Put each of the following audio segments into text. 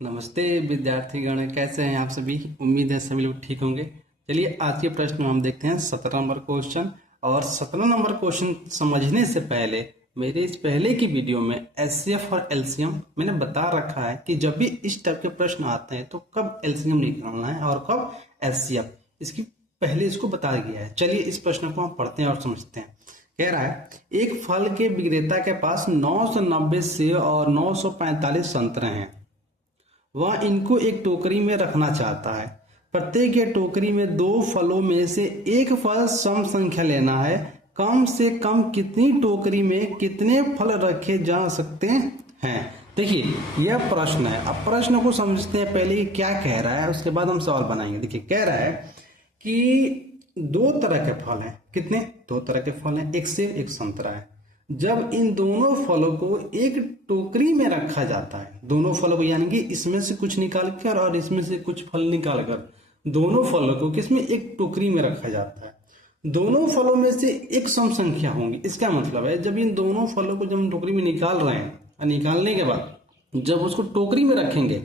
नमस्ते विद्यार्थीगण, कैसे हैं आप सभी। उम्मीद है सभी लोग ठीक होंगे। चलिए आज के प्रश्न में हम देखते हैं 17 नंबर क्वेश्चन। और 17 नंबर क्वेश्चन समझने से पहले मेरे इस पहले की वीडियो में एचसीएफ और एलसीएम मैंने बता रखा है कि जब भी इस टाइप के प्रश्न आते हैं तो कब एलसीएम निकालना है और कब एचसीएफ, इसकी पहले इसको बता गया है। चलिए इस प्रश्न को हम पढ़ते हैं और समझते हैं। कह रहा है एक फल के विक्रेता के पास 990 सेब और 945 संतरे हैं। वह इनको एक टोकरी में रखना चाहता है। प्रत्येक टोकरी में दो फलों में से एक फल सम संख्या लेना है। कम से कम कितनी टोकरी में कितने फल रखे जा सकते हैं। देखिए यह प्रश्न है। अब प्रश्न को समझते हैं पहले क्या कह रहा है, उसके बाद हम सवाल बनाएंगे। देखिए कह रहा है कि दो तरह के फल हैं। कितने? दो तरह के फल हैं, एक सेब एक संतरा है। जब इन दोनों फलों को एक टोकरी में रखा जाता है, दोनों फलों को यानी कि इसमें से कुछ निकाल कर और इसमें से कुछ फल निकाल कर दोनों फलों को किसमें एक टोकरी में रखा जाता है। दोनों फलों में से एक सम संख्या होंगी। इसका मतलब है जब इन दोनों फलों को जब हम टोकरी में निकाल रहे हैं और निकालने के बाद जब उसको टोकरी में रखेंगे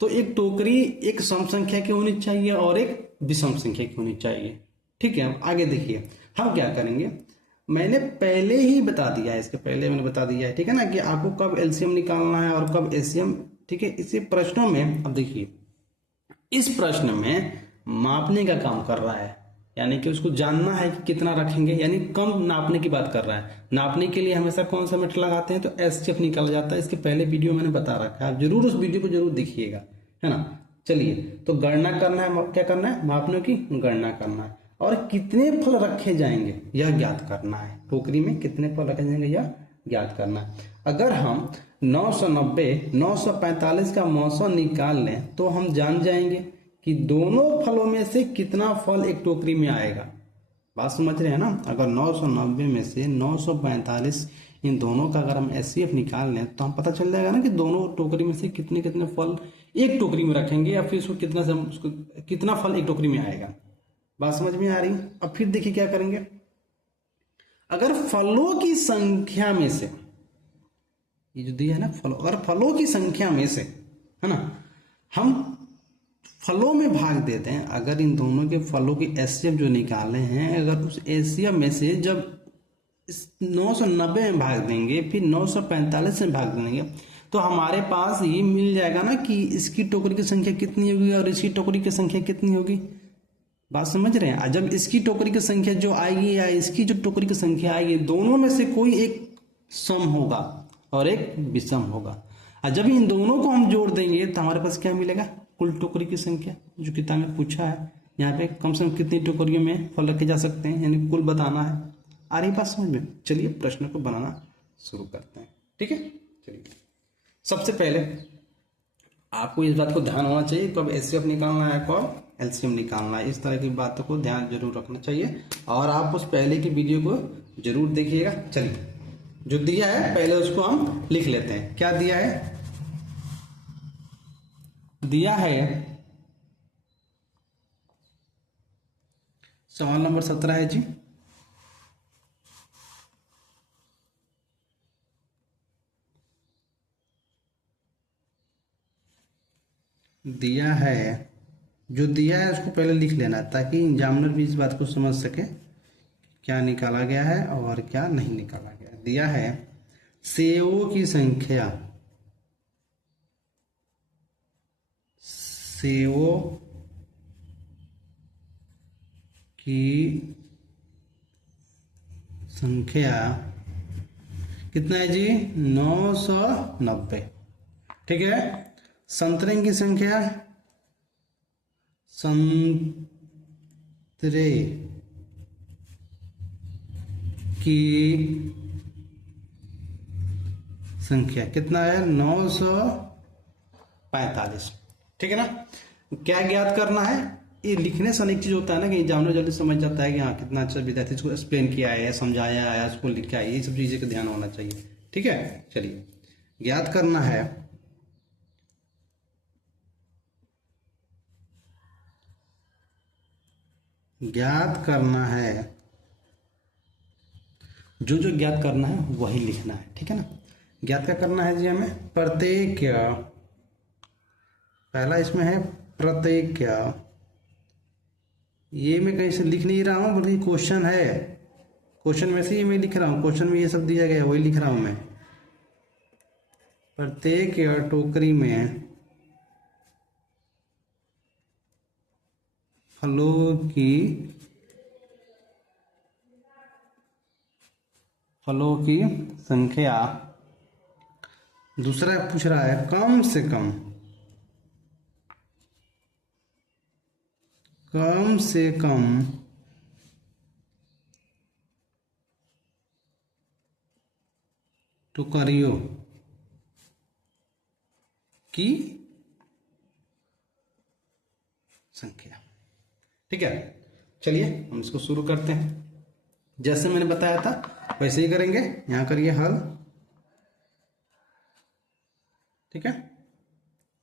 तो एक टोकरी एक सम संख्या की होनी चाहिए और एक विषम संख्या की होनी चाहिए। ठीक है, आगे देखिए हम क्या करेंगे। मैंने पहले ही बता दिया है, इसके पहले मैंने बता दिया है, ठीक है ना, कि आपको कब एलसीएम निकालना है और कब एचसीएम। ठीक है, इसी प्रश्नों में अब देखिए इस प्रश्न में मापने का काम कर रहा है, यानी कि उसको जानना है कि कितना रखेंगे, यानी कम नापने की बात कर रहा है। नापने के लिए हमेशा कौन सा मीटर लगाते हैं, तो एचसीएफ निकाला जाता है। इसके पहले वीडियो मैंने बता रखा है, आप जरूर उस वीडियो को जरूर देखिएगा, है ना। चलिए तो गणना करना है, क्या करना है, मापने की गणना करना है और कितने फल रखे जाएंगे यह ज्ञात करना है। टोकरी में कितने फल रखे जाएंगे यह ज्ञात करना है। अगर हम 990 945 का मौसम निकाल लें तो हम जान जाएंगे कि दोनों फलों में से कितना फल एक टोकरी में आएगा। बात समझ रहे हैं ना। अगर 990 में से 945 इन दोनों का अगर हम एचसीएफ निकाल लें तो हम पता चल जाएगा ना कि दोनों टोकरी में से कितने कितने फल एक टोकरी में रखेंगे या फिर उसको कितना फल एक टोकरी में आएगा। बात समझ में आ रही। अब फिर देखिए क्या करेंगे। अगर फलों की संख्या में से, ये जो दिया है ना फलों, अगर फलों की संख्या में से, है ना, हम फलों में भाग देते हैं। अगर इन दोनों के फलों की एचसीएफ जो निकाले हैं, अगर उस एचसीएफ में से जब इस 990 में भाग देंगे फिर 945 में भाग देंगे तो हमारे पास ये मिल जाएगा ना कि इसकी टोकरी की संख्या कितनी होगी और इसकी टोकरी की संख्या कितनी होगी। बात समझ रहे हैं। जब इसकी टोकरी की संख्या जो आएगी या इसकी जो टोकरी की संख्या आएगी, दोनों में से कोई एक सम होगा और एक विषम होगा। और जब इन दोनों को हम जोड़ देंगे तो हमारे पास क्या मिलेगा, कुल टोकरी की संख्या जो किताब में पूछा है। यहाँ पे कम से कम कितनी टोकरियों में फल रखे जा सकते हैं, यानी कुल बताना है। आ रही बात समझ में। चलिए प्रश्न को बनाना शुरू करते हैं। ठीक है, चलिए सबसे पहले आपको इस बात को ध्यान होना चाहिए कब एचसीएफ निकालना है कब एलसीएम निकालना है। इस तरह की बातों को ध्यान जरूर रखना चाहिए और आप उस पहले की वीडियो को जरूर देखिएगा। चलिए जो दिया है पहले उसको हम लिख लेते हैं। क्या दिया है, दिया है सवाल नंबर 17 है जी। दिया है, जो दिया है उसको पहले लिख लेना ताकि एग्जामिनर भी इस बात को समझ सके क्या निकाला गया है और क्या नहीं निकाला गया। दिया है सेवों की संख्या, सेवों की संख्या कितना है जी, 990। ठीक है। संतरे की संख्या, संतरे की संख्या कितना है, 945। ठीक है ना। क्या ज्ञात करना है, ये लिखने से अनेक चीज होता है ना कि एग्जामिनर जल्दी समझ जाता है कि हाँ कितना अच्छा विद्यार्थी इसको एक्सप्लेन किया है, समझाया है, उसको लिखा है, ये सब चीजें का ध्यान होना चाहिए। ठीक है, चलिए ज्ञात करना है ज्ञात करना है जो जो ज्ञात करना है वही लिखना है। ठीक है ना। ज्ञात क्या करना है जी, हमें प्रत्येक पहला इसमें है प्रत्येक्या, ये मैं कहीं से लिख नहीं रहा हूँ बल्कि क्वेश्चन है, क्वेश्चन में से ये मैं लिख रहा हूँ, क्वेश्चन में ये सब दिया गया है वही लिख रहा हूँ मैं। प्रत्येक या टोकरी में फलों की संख्या, दूसरा पूछ रहा है कम से कम, कम से कम टोकरियों की संख्या। ठीक है, चलिए हम इसको शुरू करते हैं। जैसे मैंने बताया था वैसे ही करेंगे, यहां करिए हल। ठीक है,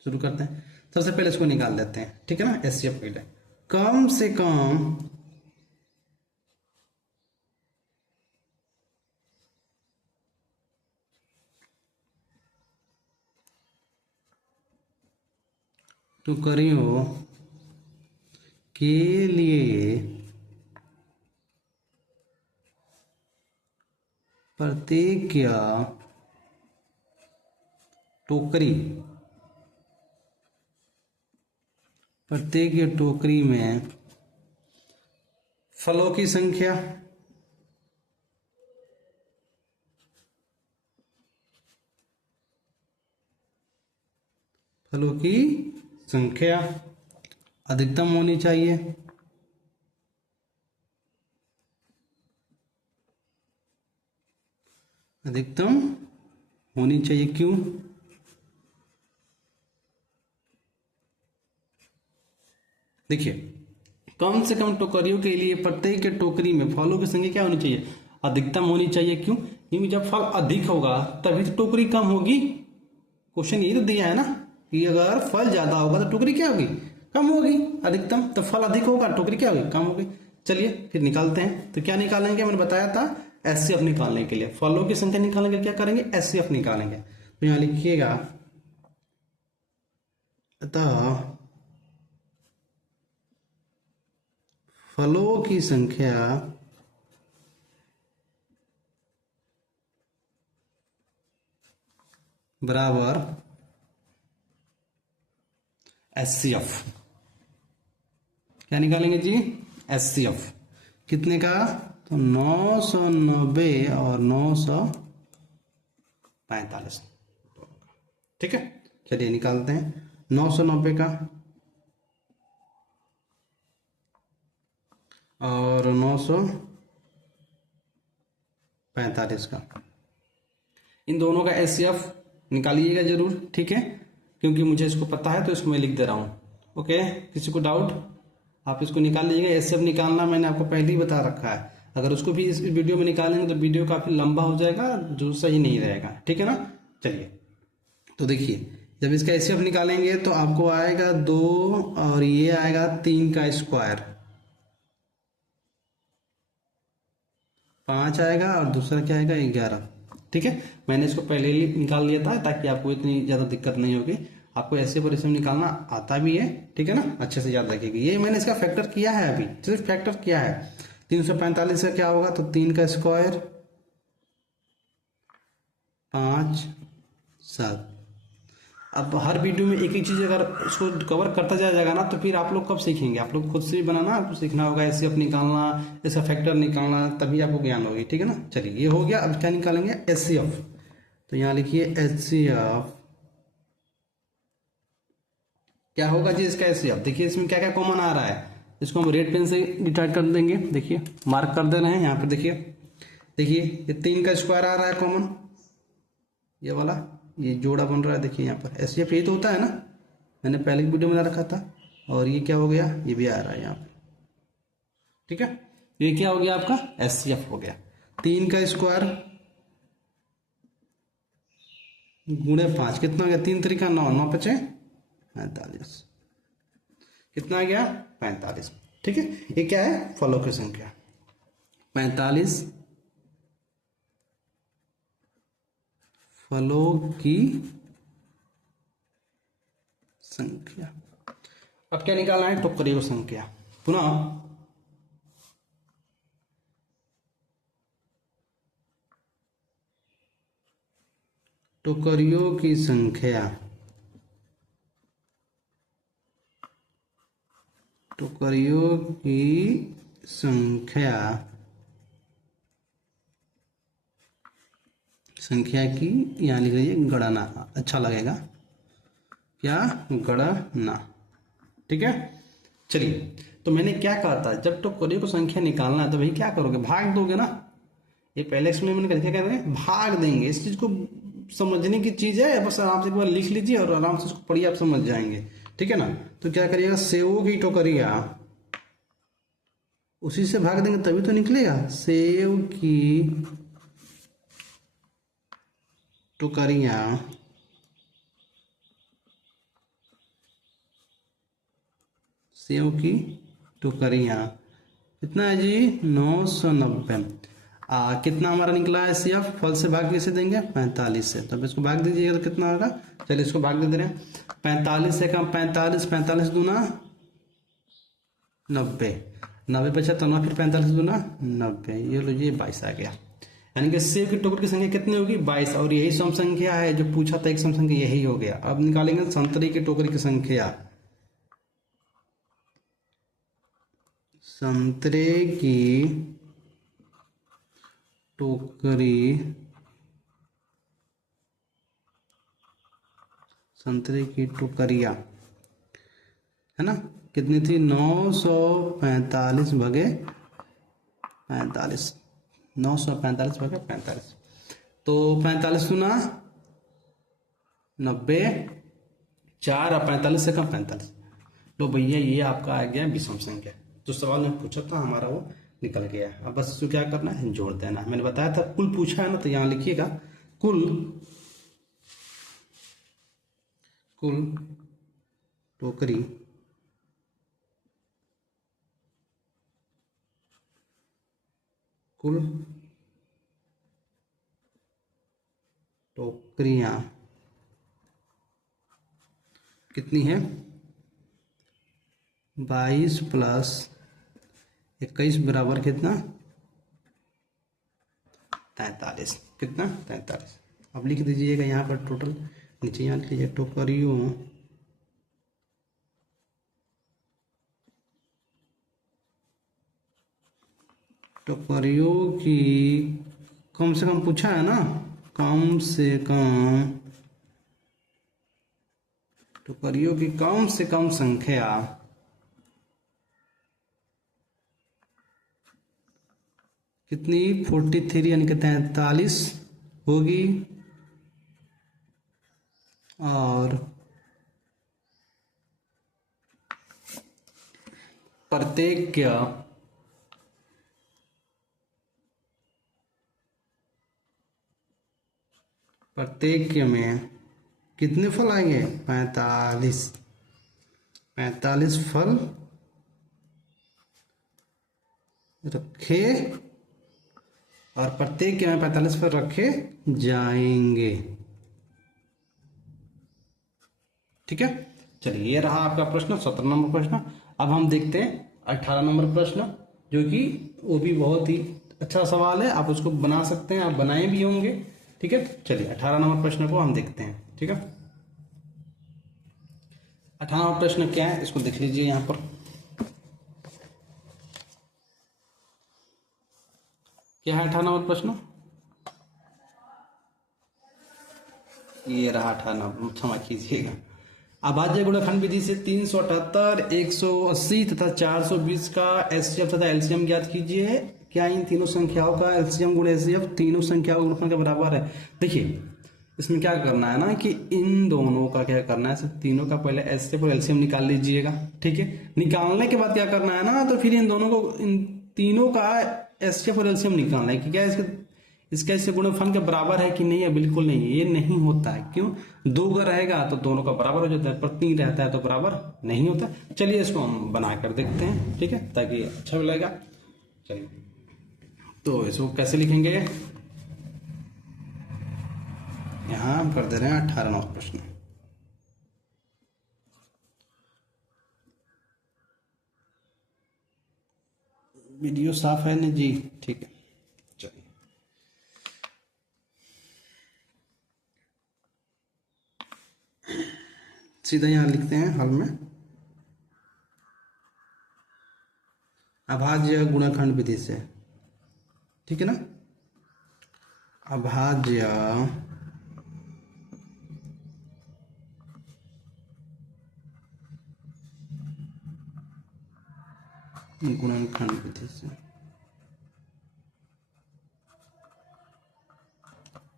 शुरू करते हैं। सबसे पहले इसको निकाल देते हैं, ठीक है ना, एचसीएफ पहले। कम से कम टोकरियों के लिए प्रत्येक या टोकरी, प्रत्येक या टोकरी में फलों की संख्या, फलों की संख्या अधिकतम होनी चाहिए, अधिकतम होनी चाहिए। क्यों? देखिए, कम से कम टोकरियों के लिए प्रत्येक टोकरी में फलों की संख्या क्या होनी चाहिए? अधिकतम होनी चाहिए। क्यों? क्योंकि जब फल अधिक होगा तभी तो टोकरी कम होगी। क्वेश्चन यही तो दिया है ना कि अगर फल ज्यादा होगा तो टोकरी क्या होगी? कम होगी। अधिकतम तो फल अधिक होगा, टोकरी क्या होगी? कम होगी। चलिए फिर निकालते हैं। तो क्या निकालेंगे? मैंने बताया था एचसीएफ निकालने के लिए, फलों की संख्या निकालने के लिए क्या करेंगे? एचसीएफ निकालेंगे। तो यहां लिखिएगा, अतः फलों की संख्या बराबर एचसीएफ। क्या निकालेंगे जी? एचसीएफ। कितने का? तो 990 और 945। ठीक है, चलिए निकालते हैं। 990 का और 945 का, इन दोनों का एचसीएफ निकालिएगा जरूर। ठीक है, क्योंकि मुझे इसको पता है तो इसको मैं लिख दे रहा हूँ। ओके, किसी को डाउट? आप इसको निकाल लीजिएगा। एचसीएफ निकालना मैंने आपको पहले ही बता रखा है। अगर उसको भी इस वीडियो में निकालेंगे तो वीडियो काफी लंबा हो जाएगा, जो सही नहीं रहेगा। ठीक है ना? चलिए, तो देखिए, जब इसका एचसीएफ निकालेंगे तो आपको आएगा 2 और ये आएगा 3 का स्क्वायर, 5 आएगा और दूसरा क्या आएगा? 11। ठीक है, मैंने इसको पहले ही निकाल लिया था ताकि आपको इतनी ज्यादा दिक्कत नहीं होगी। आपको ऐसे पर इसमें निकालना आता भी है। ठीक है ना? अच्छे से याद रखिएगा। ये मैंने इसका फैक्टर किया है, अभी सिर्फ फैक्टर किया है। 345 का क्या होगा? तो 3 का स्क्वायर 5 7। अब हर वीडियो में एक ही चीज अगर उसको कवर करता जाएगा ना तो फिर आप लोग कब सीखेंगे? आप लोग खुद से भी बनाना, आपको सीखना होगा, एचसीएफ निकालना, ऐसा फैक्टर निकालना, तभी आपको ज्ञान होगी। ठीक है ना? चलिए, ये हो गया। अब क्या निकालेंगे? एचसीएफ। तो यहाँ लिखिए एचसीएफ क्या होगा जी? इसका एचसीएफ देखिए, इसमें क्या क्या कॉमन आ रहा है, इसको हम रेड पेन से डिटाइड कर देंगे। देखिए, मार्क कर दे रहे हैं यहाँ पे। देखिए देखिए, ये 3 का स्क्वायर आ रहा है कॉमन, ये वाला, ये जोड़ा बन रहा है। देखिए यहाँ पर एचसीएफ यही तो होता है ना, मैंने पहले की वीडियो में रखा था। और ये क्या हो गया? ये भी आ रहा है यहाँ पर। ठीक है, ये क्या हो गया? आपका एचसीएफ हो गया। 3 का स्क्वायर गुणे 5 कितना हो गया? 3 3 9, 9 5 45। कितना आ गया? 45। ठीक है, ये क्या है? फलों की संख्या 45, फलों की संख्या। अब क्या निकालना है, टोकरियों की संख्या। पुनः टोकरियों की संख्या, टोकरियों की संख्या, संख्या की यहाँ लिख लीजिए गणना, अच्छा लगेगा, क्या गणना। ठीक है, चलिए। तो मैंने क्या कहा था, जब टोकरियों को संख्या निकालना है तो भाई क्या करोगे, भाग दोगे ना। ये पहले एक्सपेरिमेंट में क्या करेंगे, भाग देंगे। इस चीज को समझने की चीज है, बस आराम से एक बार लिख लीजिए और आराम से उसको पढ़िए, आप समझ जाएंगे। ठीक है ना। तो क्या करिएगा, सेवों की टोकरिया, उसी से भाग देंगे तभी तो निकलेगा। सेव की टोकरिया, सेव की टोकरिया कितना है जी, 990। कितना हमारा निकला है सीएफ, फल से भाग कैसे देंगे, 45 से। तो अब इसको भाग दीजिएगा तो कितना होगा, चलिए इसको भाग दे रहे हैं। 45 से कम 45, 45 दूना 90, 90 बचा तो 9, फिर 45 दूना 90, ये लीजिए 22 आ गया। यानी कि सेव की टोकरी की संख्या कितनी होगी, 22। और यही सम संख्या है जो पूछा था, एक सम संख्या यही हो गया। अब निकालेंगे संतरे की टोकरी की संख्या। संतरे की टोकरी, संतरे की टोकरिया है ना, कितनी थी, 945 भगे 45, 945 भगे 45। तो 45 गुना 90, 4 और 45 से कम 45। तो भैया ये आपका आ गया विषम संख्या। जो सवाल में पूछा था हमारा वो निकल गया। अब बस इसको क्या करना है, जोड़ देना है। मैंने बताया था कुल पूछा है ना, तो यहाँ लिखिएगा कुल, कुल टोकरी, कुल टोकरियां कितनी है, 22 प्लस 21 बराबर कितना, 43। कितना, 43। अब लिख दीजिएगा यहाँ पर टोटल, नीचे यहाँ लिख लीजिए टोकरियों, टोकरियों की कम से कम पूछा है ना, कम से कम, टोकरियों की कम से कम संख्या कितनी, 43 यानी कि 43 होगी। और प्रत्येक में कितने फल आएंगे, 45, 45 फल रखे, और प्रत्येक के में 45 फल रखे जाएंगे। ठीक है, चलिए ये रहा आपका प्रश्न, 17 नंबर प्रश्न। अब हम देखते हैं 18 नंबर प्रश्न, जो कि वो भी बहुत ही अच्छा सवाल है। आप उसको बना सकते हैं, आप बनाए भी होंगे। ठीक है, चलिए 18 नंबर प्रश्न को हम देखते हैं। ठीक है, 18 नंबर प्रश्न क्या है, इसको देख लीजिए। यहाँ पर क्या है 18 नंबर प्रश्न, ये रहा 18, क्षमा कीजिएगा। अभाज्य गुणनखंड विधि से 378, 180 तथा 420 का एचसीएफ तथा एलसीएम ज्ञात कीजिए। क्या इन तीनों संख्याओं का एलसीएम गुण एचसीएफ तीनों संख्याओं के गुणनखंड के बराबर है। देखिए इसमें क्या करना है ना, कि इन दोनों का क्या करना है, सिर्फ तीनों का पहले एचसीएफ और एलसीएम निकाल लीजिएगा। ठीक है, निकालने के बाद क्या करना है ना, तो फिर इन दोनों को, इन तीनों का एचसीएफ और एलसीएम निकालना है कि क्या इसका इससे गुणनफल के बराबर है कि नहीं है। बिल्कुल नहीं, ये नहीं होता है। क्यों, 2 का रहेगा तो दोनों का बराबर हो जाता है, पर 3 रहता है तो बराबर नहीं होता। चलिए इसको हम बना कर देखते हैं। ठीक है, ताकि अच्छा लगेगा। चलिए तो इसको कैसे लिखेंगे, यहां हम कर दे रहे हैं 18 नंबर प्रश्न। वीडियो साफ है ना जी? ठीक है, चलिए। सीधा यहाँ लिखते हैं हल में, अभाज्य गुणनखंड विधि से, ठीक है ना। अभाज्य गुणनखंड विधि से,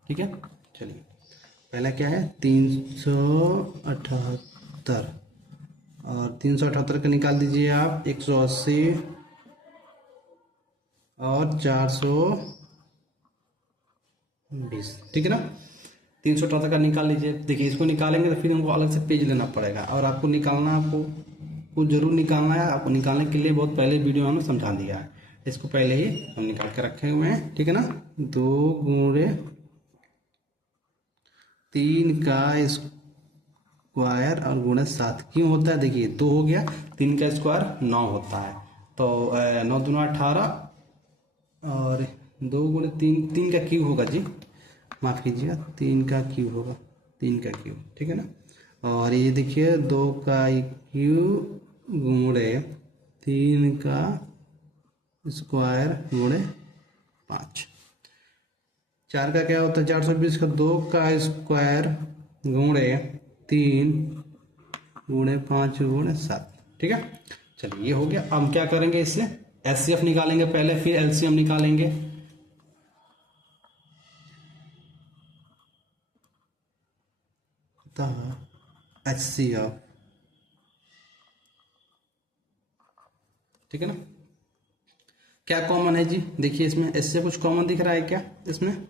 ठीक है। चलिए, पहला क्या है 378, और 378 का निकाल दीजिए आप 180 और 420, ठीक है ना। 378 का निकाल लीजिए। देखिए, इसको निकालेंगे तो फिर हमको अलग से पेज लेना पड़ेगा, और आपको निकालना, आपको जरूर निकालना है। आपको निकालने के लिए बहुत पहले वीडियो हमने समझा दिया है, इसको पहले ही हम निकाल के रखे हुए हैं, ठीक है ना। 2 गुणे 3 का स्क्वायर और गुणे 7 क्यों होता है? देखिए, 2 हो गया, 3 का स्क्वायर 9 होता है, तो 9 दूना 18, और 2 गुणे 3, 3 का क्यूब होगा जी, माफ कीजिएगा, 3 का क्यूब होगा, 3 का क्यूब, ठीक है ना। और ये देखिए 2 का क्यूब गुणे 3 का स्क्वायर गुणे 5, 4 का क्या होता है 420 का, 2 का स्क्वायर गुणे 3 गुणे 5 गुणे 7, ठीक है। चलिए, ये हो गया। अब क्या करेंगे, इससे एचसीएफ निकालेंगे पहले, फिर एलसीएम निकालेंगे। एचसीएफ, ठीक है ना। क्या कॉमन है जी? देखिए, इसमें एचसीएफ कुछ कॉमन दिख रहा है क्या? इसमें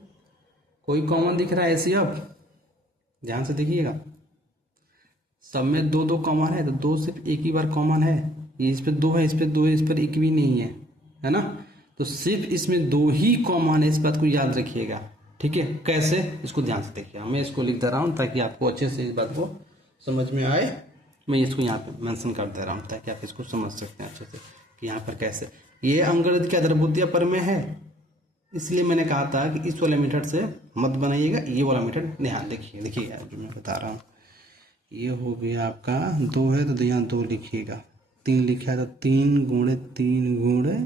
कोई कॉमन दिख रहा है एचसीएफ? ध्यान से देखिएगा, सब में 2 2 कॉमन है, तो 2 सिर्फ एक ही बार कॉमन है। ये इस पे 2 है, इस पे 2 है, इस पर एक भी नहीं है, है ना। तो सिर्फ इसमें 2 ही कॉमन है, इस बात को याद रखिएगा, ठीक है। कैसे, इसको ध्यान से देखिए। मैं इसको लिख दे रहा हूँ ताकि आपको अच्छे से इस बात को समझ में आए। मैं इसको यहाँ पे मेंशन कर दे रहा हूँ ताकि आप इसको समझ सकते हैं अच्छे से कि यहाँ पर कैसे। ये अंगगणित के अद्रभुतीय प्रमेय है, इसलिए मैंने कहा था कि इस वाले मेथड से मत बनाइएगा, ये वाला मेथड ध्यान देखिए। देखिएगा जो मैं बता रहा हूँ, ये हो गया आपका 2 है तो यहाँ 2 लिखिएगा, 3 लिखा है तो 3 गुणे 3 गुणे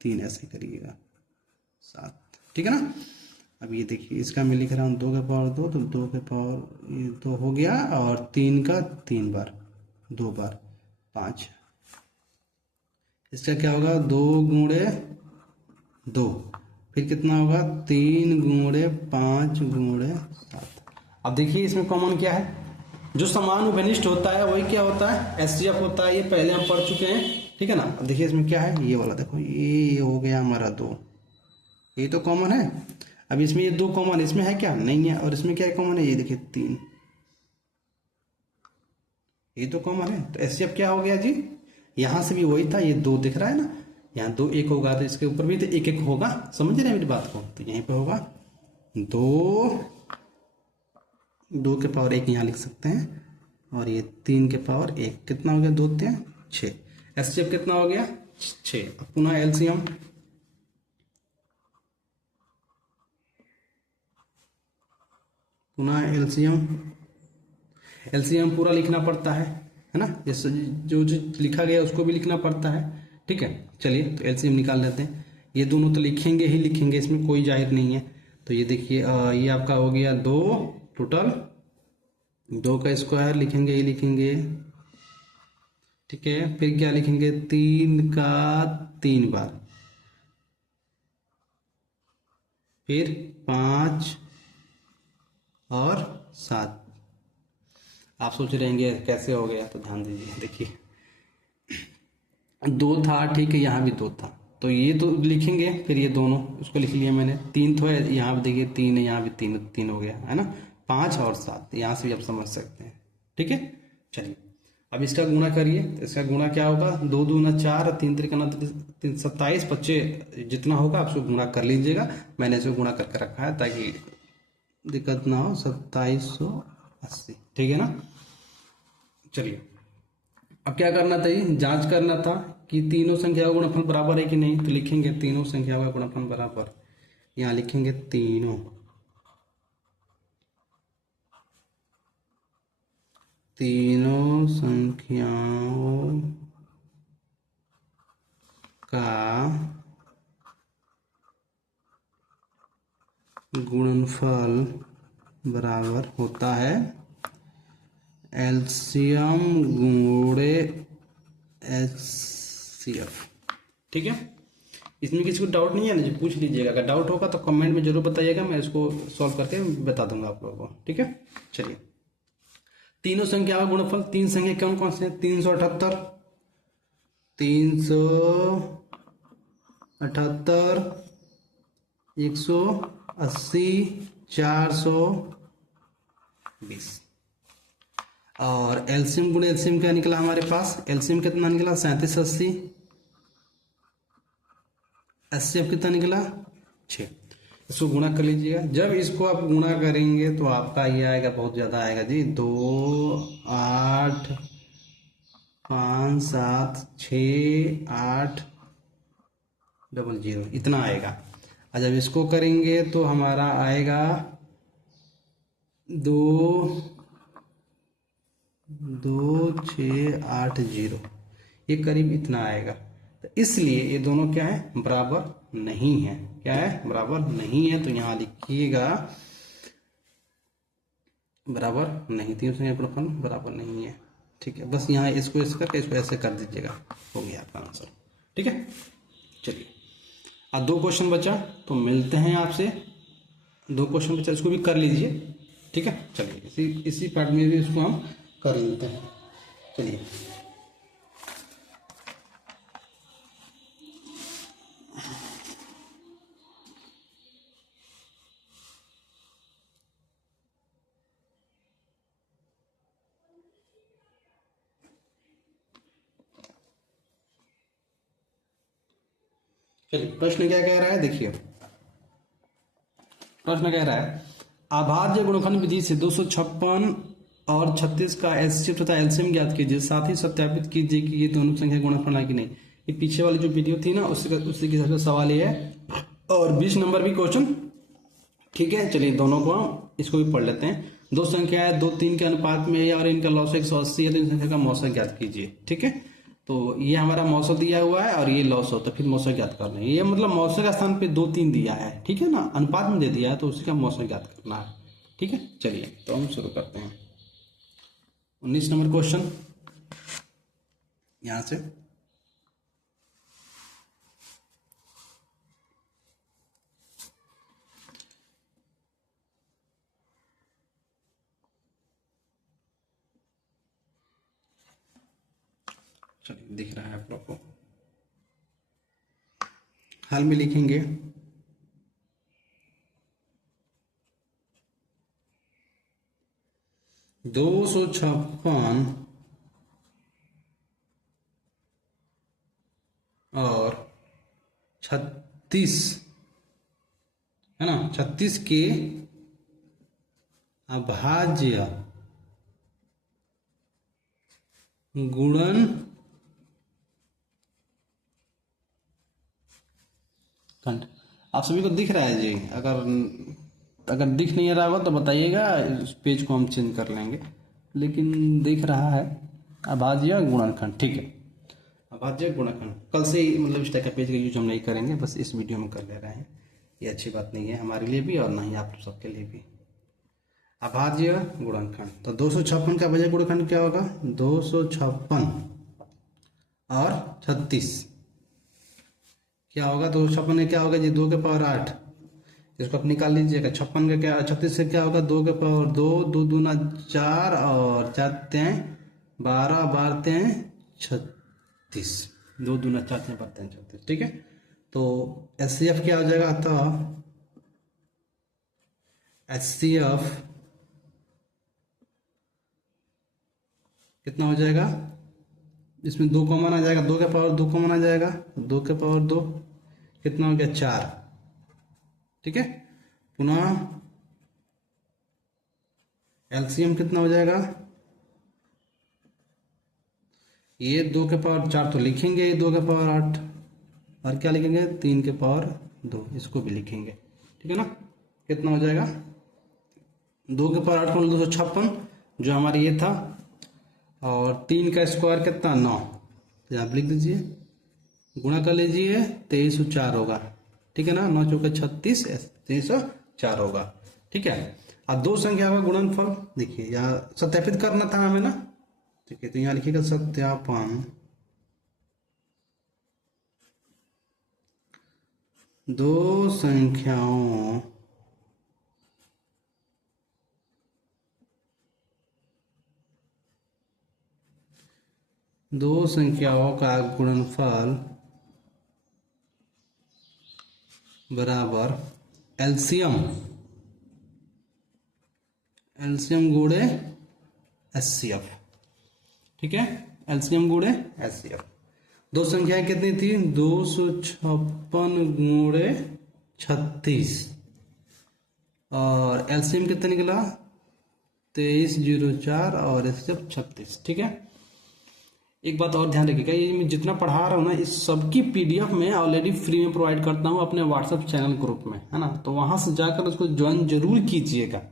3 ऐसे करिएगा 7, ठीक है ना। अब ये देखिए, इसका मैं लिख रहा हूँ 2 का पावर 2, तो 2 के पावर ये 2 हो गया, और 3 का 3 बार 2 बार 5, इसका क्या होगा 2 गुणे 2, फिर कितना होगा 3 गुणे 5 गुणे 7। अब देखिए, इसमें कॉमन क्या है? जो समान उभयनिष्ठ होता है वही क्या होता है? एचसीएफ होता है। ये पहले हम पढ़ चुके हैं, ठीक है ना। अब देखिए, इसमें क्या है, ये वाला देखो, ये हो गया हमारा 2, ये तो कॉमन है। अब इसमें ये 2 कॉमन, इसमें है क्या? नहीं है। और इसमें क्या कॉमन है? ये देखिए 3, ये तो कॉमन है। तो एचसीएफ क्या हो गया जी? यहां से भी वही था, ये 2 दिख रहा है ना, यहाँ 2 1 होगा, तो इसके ऊपर भी तो 1 1 होगा। समझ रहे हैं मेरी बात को? तो यहीं पे होगा 2 के पावर 1 यहाँ लिख सकते हैं, और ये 3 के पावर 1, कितना हो गया 2 3 6। एचसीएफ कितना हो गया? 6। अब पुनः एलसीएम, पुनः एलसीएम। एलसीएम पूरा लिखना पड़ता है ना। जैसे जो जो लिखा गया उसको भी लिखना पड़ता है, ठीक है। चलिए, तो एलसीएम निकाल लेते हैं। ये दोनों तो लिखेंगे ही लिखेंगे, इसमें कोई जाहिर नहीं है। तो ये देखिए, ये आपका हो गया 2 टोटल, 2 का स्क्वायर लिखेंगे, ये लिखेंगे, ठीक है। फिर क्या लिखेंगे 3 का 3 बार, फिर 5 और 7। आप सोच रहे होंगे कैसे हो गया, तो ध्यान दीजिए। देखिए, 2 था, ठीक है, यहाँ भी 2 था, तो ये तो लिखेंगे, फिर ये दोनों उसको लिख लिया मैंने। 3 तो है, यहाँ भी देखिए 3 है, यहाँ भी 3 3 हो गया, है ना। 5 और 7, यहाँ से भी आप समझ सकते हैं, ठीक है। चलिए, अब इसका गुणा करिए, तो इसका गुणा क्या होगा 2 दूना 4, 3 त्रिकोण 27, 25 जितना होगा आप उसको गुणा कर लीजिएगा। मैंने इसको गुणा करके रखा है ताकि दिक्कत ना हो। 2780, ठीक है ना। चलिए, अब क्या करना था, ये जांच करना था कि तीनों संख्याओं का गुणनफल बराबर है कि नहीं, तो लिखेंगे तीनों संख्याओं का गुणनफल बराबर, यहाँ लिखेंगे तीनों संख्याओं का गुणनफल बराबर होता है एलसीएम गुणे एचसीएफ। ठीक है, इसमें किसी को डाउट नहीं है ना, जो पूछ लीजिएगा, अगर डाउट होगा तो कमेंट में जरूर बताइएगा, मैं इसको सॉल्व करके बता दूंगा आप लोगों को। ठीक है, चलिए तीनों संख्या का गुणनफल, तीन संख्या कौन कौन से हैं, 378, 180, 420। और एलसीएम गुणे एलसीएम क्या निकला हमारे पास, एलसीएम कितना निकला 37, 80, एचसीएफ कितना निकला 6। इसको गुणा कर लीजिएगा, जब इसको आप गुणा करेंगे तो आपका ये आएगा, बहुत ज़्यादा आएगा जी, 2, 8, 5, 7, 6, 8, 00 इतना आएगा। और जब इसको करेंगे तो हमारा आएगा 22680, ये करीब इतना आएगा। तो इसलिए ये दोनों क्या है, बराबर नहीं है। क्या है, बराबर नहीं है। तो यहां लिखिएगा बराबर नहीं, तीनों संख्या का गुणनफल बराबर नहीं है। ठीक है, बस यहाँ इसको इसको ऐसे कर दीजिएगा, हो गया आपका आंसर। ठीक है, चलिए अब 2 क्वेश्चन बचा, तो मिलते हैं आपसे। 2 क्वेश्चन बचा, इसको भी कर लीजिए। ठीक है, चलिए इसी पार्ट में भी इसको हम कर लेते हैं। चलिए प्रश्न क्या कह रहा है, देखिए प्रश्न कह रहा है अभाज्य गुणनखंड विधि से 256 और 36 का एचसीएफ तथा एलसीएम ज्ञात कीजिए, साथ ही सत्यापित कीजिए कि ये दोनों संख्या गुणनफल है कि नहीं। ये पीछे वाली जो वीडियो थी ना, उसी के हिसाब से सवाल ये है, और 20 नंबर भी क्वेश्चन। ठीक है, चलिए दोनों को इसको भी पढ़ लेते हैं। दो संख्या है 2, 3 के अनुपात में है और इनका लॉस 180 है, तो इन संख्या का मौसम ज्ञात कीजिए। ठीक है, तो ये हमारा मौसम दिया हुआ है और ये लॉस हो, तो फिर मौसम ज्ञात करना है। ये मतलब मौसम का स्थान पे 2, 3 दिया है, ठीक है ना, अनुपात में दे दिया है, तो उसी का मौसम ज्ञात करना है। ठीक है, चलिए तो हम शुरू करते हैं। 19 नंबर क्वेश्चन यहां से, चलिए दिख रहा है आप लोग को, हाल में लिखेंगे 256 और 36 है ना, 36 के अभाज्य गुणन खंड। आप सभी को दिख रहा है जी, अगर दिख नहीं रहा होगा तो बताइएगा, इस पेज को हम चेंज कर लेंगे, लेकिन दिख रहा है अभाज्य गुणनखंड। ठीक है, अभाज्य गुणनखंड कल से ही मतलब इस टाइप का पेज का यूज हम नहीं करेंगे, बस इस वीडियो में कर ले रहे हैं। ये अच्छी बात नहीं है हमारे लिए भी और ना ही आप सबके लिए भी। अभाज्य गुणनखंड, तो 256 का अभाज्य गुणनखंड क्या होगा, 256 और 36 क्या होगा, 256 में क्या होगा जी, 2 के पावर 8, इसको आप निकाल लीजिएगा। 56 का क्या, 36 से क्या होगा, 2 के पावर 2, 2 दूना 4 और 4 तें 12, 12 तें 36, 2 दूना 4 तें 12 तें 36। ठीक है, तो एचसीएफ क्या हो जाएगा, तो एचसीएफ कितना हो जाएगा, इसमें 2 कॉमन आ जाएगा, 2 के पावर 2 कॉमन आ जाएगा, 2 के पावर 2 कितना हो गया 4। ठीक है, पुनः एलसीएम कितना हो जाएगा, ये 2 के पावर 4 तो लिखेंगे, ये 2 के पावर 8, और क्या लिखेंगे 3 के पावर 2, इसको भी लिखेंगे। ठीक है ना, कितना हो जाएगा 2 के पावर 8 को 256 जो हमारा ये था, और 3 का स्क्वायर कितना 9, तो आप लिख दीजिए, गुणा कर लीजिए 2304 होगा। ठीक है ना, 9 चौके 36, 2304 होगा। ठीक है, अब दो संख्या का गुणनफल देखिए, यहाँ सत्यापित करना था हमें ना। ठीक है, तो यहाँ लिखिएगा सत्यापन दो संख्याओं का गुणनफल बराबर एलसीएम गुणे एचसीएफ। ठीक है, एलसीएम गुणे एचसीएफ। दो संख्याएं कितनी थी 256 गुणे 36, और एलसीएम कितना निकला 2304 और एचसीएफ 36। ठीक है, एक बात और ध्यान रखिएगा, ये मैं जितना पढ़ा रहा हूँ ना, इस सबकी पीडीएफ में ऑलरेडी फ्री में प्रोवाइड करता हूँ अपने व्हाट्सएप चैनल ग्रुप में, है ना, तो वहां से जाकर उसको ज्वाइन जरूर कीजिएगा।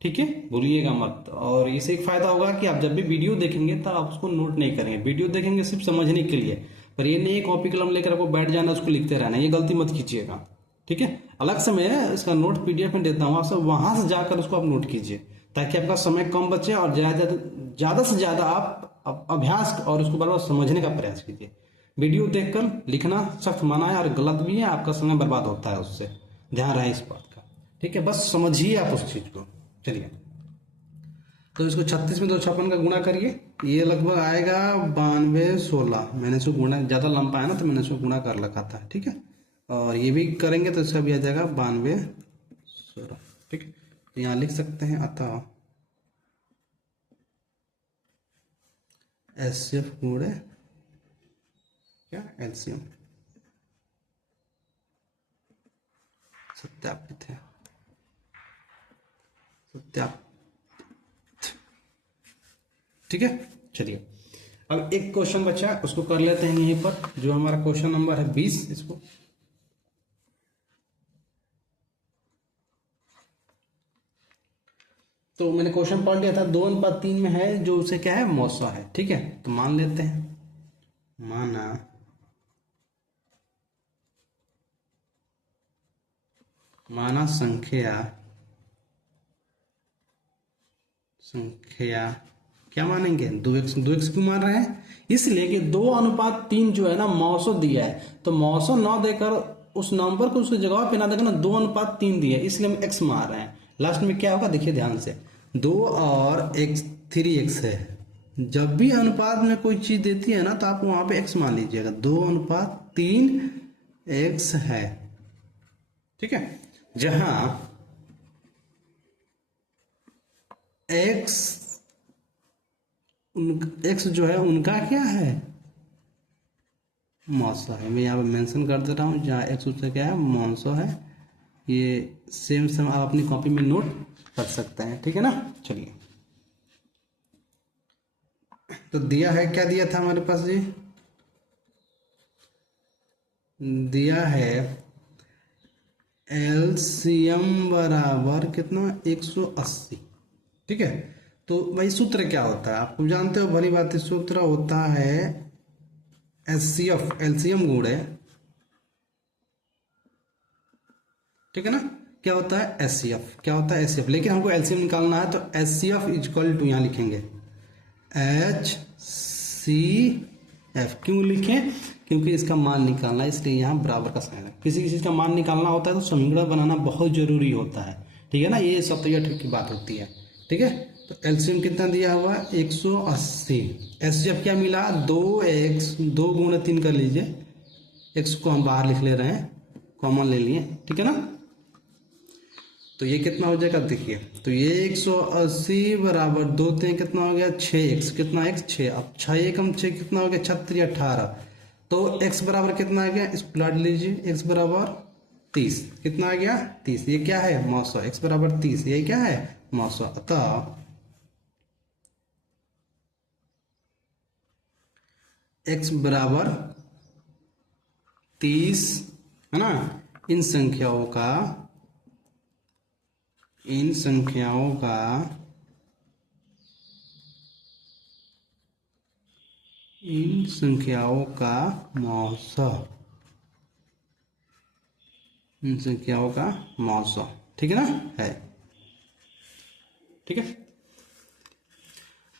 ठीक है, भूलिएगा मत। और इससे एक फायदा होगा कि आप जब भी वीडियो देखेंगे तो आप उसको नोट नहीं करेंगे, वीडियो देखेंगे सिर्फ समझने के लिए, पर ये नहीं कॉपी कलम लेकर आपको बैठ जाना उसको लिखते रहना, ये गलती मत कीजिएगा। ठीक है, अलग से मैं इसका नोट पीडीएफ में देता हूँ, आप सब वहां से जाकर उसको आप नोट कीजिए, ताकि आपका समय कम बचे और ज्यादा से ज्यादा आप अभ्यास और उसको बार बार समझने का प्रयास कीजिए। वीडियो देखकर लिखना सख्त मना है और गलत भी है, आपका समय बर्बाद होता है उससे, ध्यान रहे इस बात का। ठीक है, बस समझिए आप उस चीज को। चलिए, तो इसको 36 में 256 का गुणा करिए, ये लगभग आएगा 9216। मैंने इसको गुणा, ज्यादा लंबा है ना तो मैंने इसको गुणा कर रखा था। ठीक है, और ये भी करेंगे तो इसका भी आ जाएगा 9216। ठीक है, तो यहाँ लिख सकते हैं अतः एचसीएफ गुणे क्या एलसीएम सत्यापित है, ठीक है। चलिए, अब एक क्वेश्चन बचा है, उसको कर लेते हैं यहीं पर, जो हमारा क्वेश्चन नंबर है 20। इसको तो मैंने क्वेश्चन पढ़ लिया था, 2:3 में है, जो उसे क्या है मौसा है। ठीक है, तो मान लेते हैं, माना संख्या क्या मानेंगे 2x क्यों मान रहे हैं, इसलिए कि 2:3 जो है ना मौसो दिया है, तो मौसो न देकर उस नंबर को उसकी जगह पे ना देकर ना 2:3 दिया है, इसलिए हम x मान रहे हैं। लास्ट में क्या होगा देखिए ध्यान से, 2 और x 3x है। जब भी अनुपात में कोई चीज देती है ना तो आप वहां पे x मान लीजिएगा, 2:3 x है। ठीक है, जहां x जो है उनका क्या है मौसा है। मैं यहाँ पे मेंशन कर दे रहा हूँ, जहाँ x उससे क्या है मौसा है। ये सेम आप अपनी कॉपी में नोट कर सकते हैं। ठीक है ना, चलिए, तो दिया है, क्या दिया था हमारे पास जी, दिया है एलसीएम बराबर कितना 180। ठीक है, तो भाई सूत्र क्या होता है आपको जानते हो, भली बात है, सूत्र होता है एचसीएफ एलसीएम गुणे, ठीक है ना, क्या होता है एचसीएफ, क्या होता है एचसीएफ, लेकिन हमको एलसीएम निकालना है तो एचसीएफ इक्वल टू यहाँ लिखेंगे HCF। क्यों लिखें, क्योंकि इसका मान निकालना है, इसलिए यहाँ बराबर का साइन है। किसी चीज का मान निकालना होता है तो समीकरण बनाना बहुत जरूरी होता है। ठीक है ना, ये सब तैयार ठीक की बात होती है। ठीक है, तो एलसीएम कितना दिया हुआ 180, एचसीएफ क्या मिला 2x, 2 गुणे 3 कर लीजिए, x को हम बाहर लिख ले रहे हैं, कॉमन ले लिए। ठीक है ना, तो ये कितना हो जाएगा देखिए, तो ये 180 बराबर 2 3 कितना हो गया 6x, कितना x 6, अब 6 एकम 6 कितना हो गया 36 18, तो x बराबर कितना आ गया, इसको प्लाट लीजिए, x बराबर 30, कितना आ गया 30, ये क्या है मौसा, x बराबर 30, ये क्या है मौसा। अतः x बराबर 30 है ना, इन संख्याओं का मौसा, इन संख्याओं का मौसा, ठीक है ना, है। ठीक है,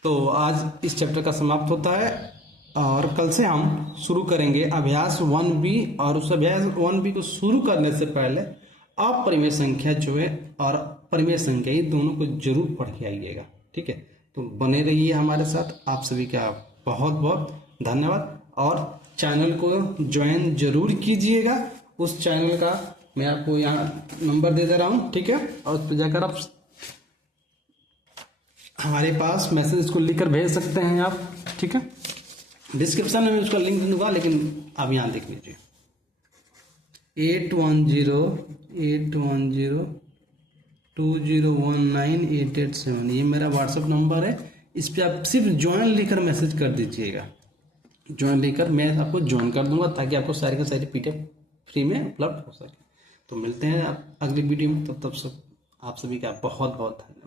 तो आज इस चैप्टर का समाप्त होता है और कल से हम शुरू करेंगे अभ्यास 1B। और उस अभ्यास 1B को शुरू करने से पहले अपरिमेय संख्या जो है और परिमेय संख्या, ये दोनों को जरूर पढ़ के आइएगा। ठीक है, तो बने रहिए हमारे साथ। आप सभी का बहुत बहुत धन्यवाद और चैनल को ज्वाइन जरूर कीजिएगा। उस चैनल का मैं आपको यहाँ नंबर दे रहा हूँ, ठीक है, और उस पर जाकर आप हमारे पास मैसेज को लिखकर भेज सकते हैं आप। ठीक है, डिस्क्रिप्शन में उसका लिंक दूंगा, लेकिन आप यहाँ देख लीजिए 81081020198887, ये मेरा व्हाट्सएप नंबर है। इस पर आप सिर्फ ज्वाइन लिखकर मैसेज कर दीजिएगा। ज्वाइन लेकर मैं आपको ज्वाइन कर दूंगा ताकि आपको सारी का सारी पीडीएफ फ्री में उपलब्ध हो सके। तो मिलते हैं आप अगली वीडियो में, तब सब आप सभी का बहुत बहुत धन्यवाद।